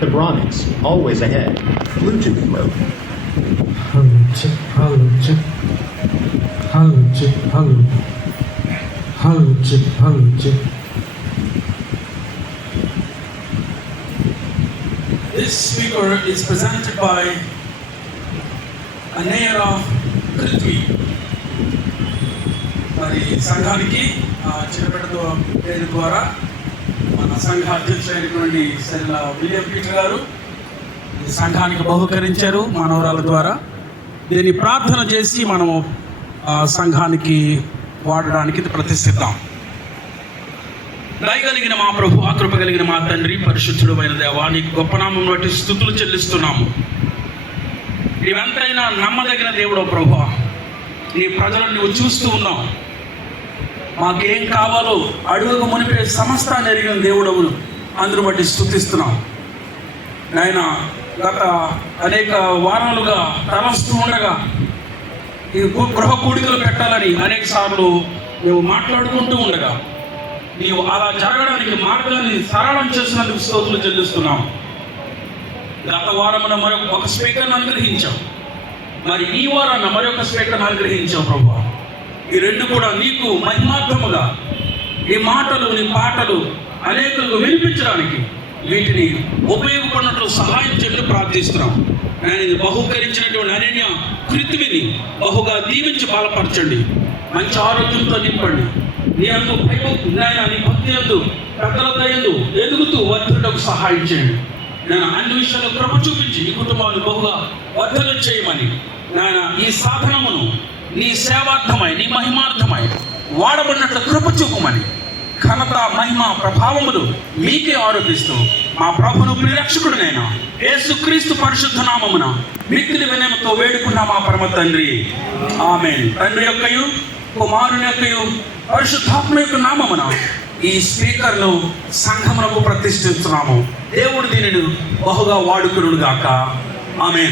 Hebronics, always ahead. Bluetooth mode. Hello, check, hello, check. Hello, check, hello. Hello, check, hello, check. This speaker is presented by Anera Prithvi. మరి సంఘానికి ఆ, చిన్నపెట్ట పేరు ద్వారా మన సంఘ అధ్యక్షుడైనటువంటి సెల్ల William Peter గారు ఈ సంఘానికి బహుకరించారు మానవరాల ద్వారా. దీన్ని ప్రార్థన చేసి మనము సంఘానికి వాడడానికి ప్రతిష్ఠిద్దాం. దయగలిగిన మా ప్రభు ఆకృప కలిగిన మా తండ్రి పరిశుద్ధుడు అయిన దేవా నీకు గొప్ప నామం బట్టి స్థుతులు చెల్లిస్తున్నాము. నీవెంతైనా నమ్మదగిన దేవుడు ప్రభు. నీ ప్రజలను నువ్వు చూస్తూ ఉన్నావు. మాకేం కావాలో అడుగుకు మునిపే సమస్తాన్ని ఎరిగిన దేవుడవును. అందరూ బట్టి స్థుతిస్తున్నాం నాయన గత అనేక వారాలుగా తలస్తూ ఉండగా ఈ గృహ కూడికలు పెట్టాలని అనేక సార్లు మేము మాట్లాడుకుంటూ ఉండగా నీవు అలా జరగడానికి మార్గాన్ని సరళం చేసినందుకు స్తోతులు చెల్లిస్తున్నాం. గత వారమున మరొక ఒక స్పీకర్ను అనుగ్రహించాం. మరి ఈ వారాన మరొక స్పీకర్ను అనుగ్రహించాం ప్రభావ ఈ రెండు కూడా నీకు మహిమార్థముగా. ఈ మాటలు నీ పాటలు అనేకులకు వినిపించడానికి వీటిని ఉపయోగపడినట్లు సహాయం చేయడం ప్రార్థిస్తున్నాం. నేను ఇది బహుకరించినటువంటి అనన్య కృతిమిని బహుగా దీవించి బలపరచండి. మంచి ఆరోగ్యంతో నింపండి. నీ అందు భయభక్తి నాయన నీ భక్తి అందు పెద్దలతో ఎదుగుతూ వర్ధులకు సహాయం చేయండి. నేను అన్ని విషయాలు క్రమ చూపించి ఈ కుటుంబాన్ని బహుగా వర్ధలు చేయమని నాయన ఈ సాధనమును నీ సేవార్థమై నీ మహిమార్థమై వాడబడినట్లు కృప చూపమని ఘనత మహిమ ప్రభావములు మీకే ఆరోపిస్తూ మా ప్రభును ప్రిరక్షకుడునైనా యేసుక్రీస్తు పరిశుద్ధ నామమున మిక్కిలి వినయముతో వేడుకున్న మా పరమ తండ్రి. ఆమె తండ్రి యొక్కయు కుమారుని యొక్కయు పరిశుద్ధాత్మ యొక్క నామమున ఈ స్పీకర్ను సంఘమునకు ప్రతిష్ఠిస్తున్నాము దేవుడు దీనిని బహుగా వాడుకును గాక ఆమె